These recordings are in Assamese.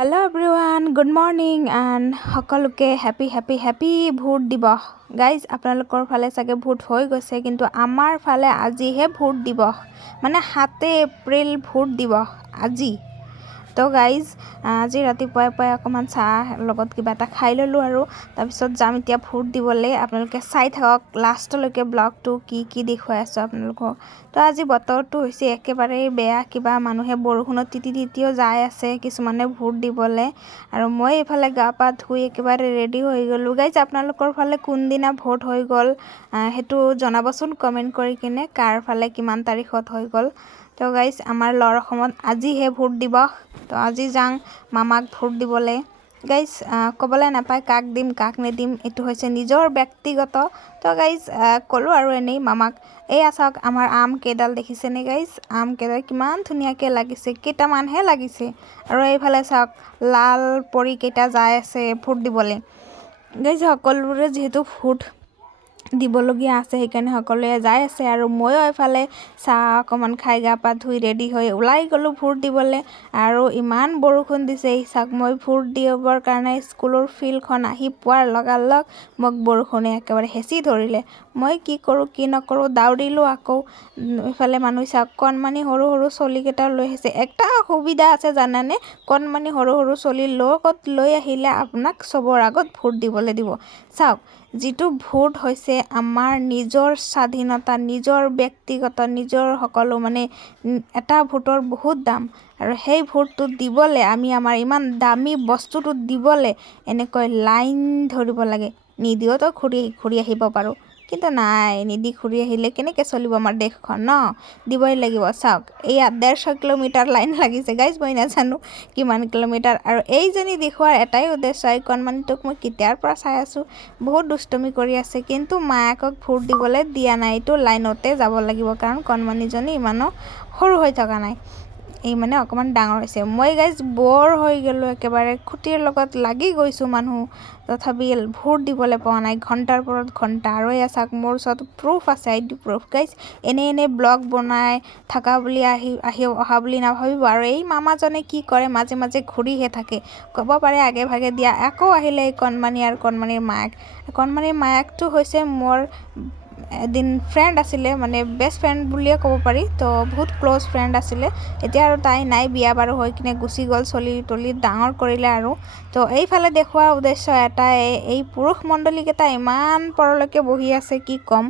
Hello everyone good morning and सकलोके हैप्पी भोट दिवस गाइज आपनालोकर फाले चागे भोट हो गए किन्तु आमार फाले आजिहे भोट दिवस माने 7 एप्रिल भोट दिवस আজি तो गाइज আজি रातिपुवाई पुवाई अकमान चाह लगत किबा एटा खाई ललो आरो तारपिছত जाम इতিয়া भोट दिबले आपनालोके चाइ थाকক लास्टলৈके ब्लगটো की देखुवाइ आछो आपनालोকক। तो আজি बतरটো হৈছে एकेबारे बेया किबा मानुहे बरखुনত तितिओ जाय আছে किछुमाने भोट दिबले आरो মই एफाले गा पा धुई एकेबारे रेडी হৈ গলো। गाइज आपनालोकर फाले कोन दिना भोट হৈ गल हेतु जनाबसुन कमेन्ट কৰি किने कार फाले किमान तारिखत হৈ गल। तो गाइज आमार लर अসমत आजिहे भोट दिवस तो আজি जाং मामाक भोट दिबले। गाइज कबले नापाय काक दिम काक नेदिम एटु होइसे निजर व्यक्तिगत। तो गाइज कलो आरो एनेই मामाक এই আছক आमार आम केडाल देखिसे ने गाइज आम केडाल किमान धुनियाके लागिसे केटामानहे लागिसे आरो এইফালে চাওক लाल परी केटा जाय আছে भोट दिबले। गाइज सकलोरे जेहेतु भोट दिबलगिया আছে সেইকাৰণে সকলোৱে যাই আছে আৰু ময়ো এফালে চাহ অকমান খাই গা পা ধুই ৰেডি হৈ ওলাই গলো ভোট দিবলে আৰু ইমান বৰষুণ দিছে চাক মই ভোট দিবৰ কাৰণে স্কুলৰ ফিল্ডখন আহি পোৱাৰ লগালগ মোক বৰষুণে একেবাৰে হেঁচি ধৰিলে। মই কি কৰো কি নকৰো দাউৰিলো আকৌ এফালে মানুহ চাক কণমানি সৰু সৰু চলিকেইটা লৈ আহিছে। একটা সুবিধা আছে জানানে কণমানি সৰু সৰু চলি লগত লৈ আহিলে আপোনাক চবৰ আগত ভোট দিবলে দিব। চাওক जितु भोट होइसे आमार निजर स्वाधीनता निजर व्यक्तिगत निजर सकलो माने एटा भोटर बहुत दाम और हेई भोटটো दिबले आमी आमार इमान दामी बस्तुটো दिबले एनेকৈ लाइन धरिब लागे निदिओ तो घुरी आहिब पारो किन्तु नाइ निदि घुरी आहिले केनेके चलिब आमार देशखन न दिबই লাগিব। চাওক एया 150 किलोमीटर लाइन लागिसे गाइज মই নাজানো কিমান কিলোমিটাৰ আৰু এইজনী দেখুৱাৰ এটাই উদ্দেশ্য এই কণমানিটোক মই কেতিয়াৰ পৰা চাই আছো বহুত দুষ্টমি কৰি আছে কিন্তু মায়াকক ভোট দিবলে দিয়া নাই তো লাইনতে যাব লাগিব কাৰণ কণমানিজনী ইমানো সৰু হৈ থকা নাই এই মানে অকমান ডাঙৰ হৈছে। মই গাইজ বৰ হৈ গলো একেবাৰে খুটিৰ লগত লাগি গৈছো মানুহ তথাপি ভোট দিবলে পোৱা নাই ঘণ্টাৰ পৰত ঘণ্টা আৰু এয়া চাক মোৰ ওচৰত প্ৰুফ আছে আইডি প্ৰুফ গাইজ এনে ব্লগ বনাই থাকা বুলি আহি অহা বুলি নাভাবিব আৰু এই মামাজনে কি কৰে মাজে মাজে ঘূৰিহে থাকে ক'ব পাৰে আগে ভাগে দিয়া আকৌ আহিলে এই কণমানি আৰু কণমানিৰ মায়াকটো হৈছে মোৰ এদিন ফ্ৰেন্ড আছিলে মানে বেষ্ট ফ্ৰেন্ড বুলিয়ে ক'ব পাৰি তো বহুত ক্লোজ ফ্ৰেন্ড আছিলে এতিয়া আৰু তাই নাই বিয়া বাৰু হৈ কিনে গুচি গ'ল চলি তলি ডাঙৰ কৰিলে আৰু তো এইফালে দেখুৱা উদ্দেশ্য এটাই এই পুৰুষ মণ্ডলীকেইটা ইমান পৰলৈকে বহি আছে কি কম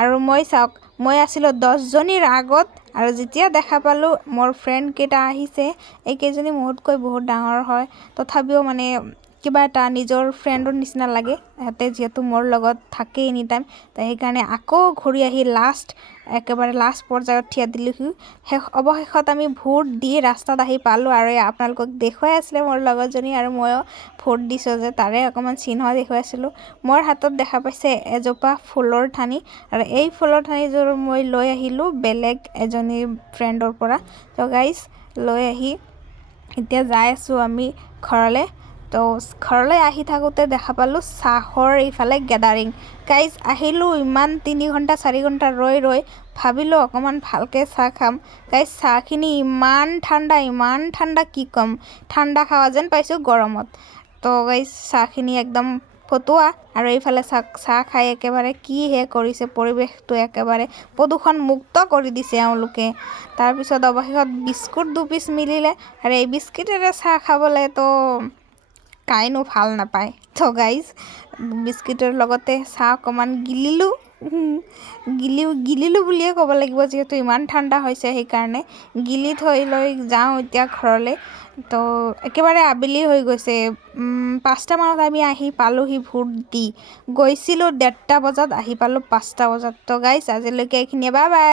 আৰু মই চাওক মই আছিলো 10 জনীৰ আগত আৰু যেতিয়া দেখা পালো মোৰ ফ্ৰেন্ড কেইটা আহিছে এইকেইজনী মোতকৈ বহুত ডাঙৰ হয় তথাপিও মানে কিবা এটা নিজৰ ফ্ৰেন্ডৰ নিচিনা লাগে হাতে যেহেতু মোৰ লগত থাকে এনি টাইম তাই সেইকাৰণে আকৌ ঘূৰি আহি একেবাৰে লাষ্ট পৰ্যায়ত থিয়া দিলোহি অৱশেষত আমি ভোট দি ৰাস্তাত আহি পালো আৰু আপোনালোকক দেখুৱাই আছিলে মোৰ লগৰজনী আৰু ময়ো ভোট দিছো যে তাৰে অকমান চিহ্ন দেখুৱাইছিলো। মোৰ হাতত দেখা পাইছে এজোপা ফুলৰ ঠানি আৰু এই ফুলৰ ঠানিযোৰ মই লৈ আহিলো বেলেগ এজনী ফ্ৰেন্ডৰ পৰা। তো গাইজ লৈ আহি এতিয়া যাই আছো আমি ঘৰলে। তো ঘৰলৈ আহি থাকোঁতে দেখা পালো চাহৰ এইফালে গেদাৰিং গাইজ আহিলো ইমান 3 ঘণ্টা 4 ঘণ্টা ৰৈ ভাবিলো অকমান ভালকে চাহ খাম গাইজ চাহখিনি ইমান ঠাণ্ডা কি কম ঠাণ্ডা খাৱা যেন পাইছো গৰমত। তো গাইজ চাহখিনি একদম ফটুৱা আৰু এইফালে চাহ খাই একেবাৰে কিহে কৰিছে পৰিৱেশটো একেবাৰে প্ৰদূষণ মুক্ত কৰি দিছে এওঁলোকে। তাৰপিছত অৱশেষত বিস্কুট 2 পিচ মিলিলে আৰু এই বিস্কুটেৰে চাহ খাবলে তো কাইনো ভাল নাপায়। তো গাইজ বিস্কুটেৰ লগতে চাহ অকমান গিলিলো বুলিয়ে ক'ব লাগিব যিহেতু ইমান ঠাণ্ডা হৈছে সেইকাৰণে গিলি থৈ লৈ যাওঁ এতিয়া ঘৰলে। তো একেবাৰে আবেলি হৈ গৈছে 5টা মানত আমি আহি পালোহি ভোট দি গৈছিলো 1:30 বজাত আহি পালো 5টা বজাত। তো গাইজ আজিলৈকে এইখিনিয়ে বাই বাই।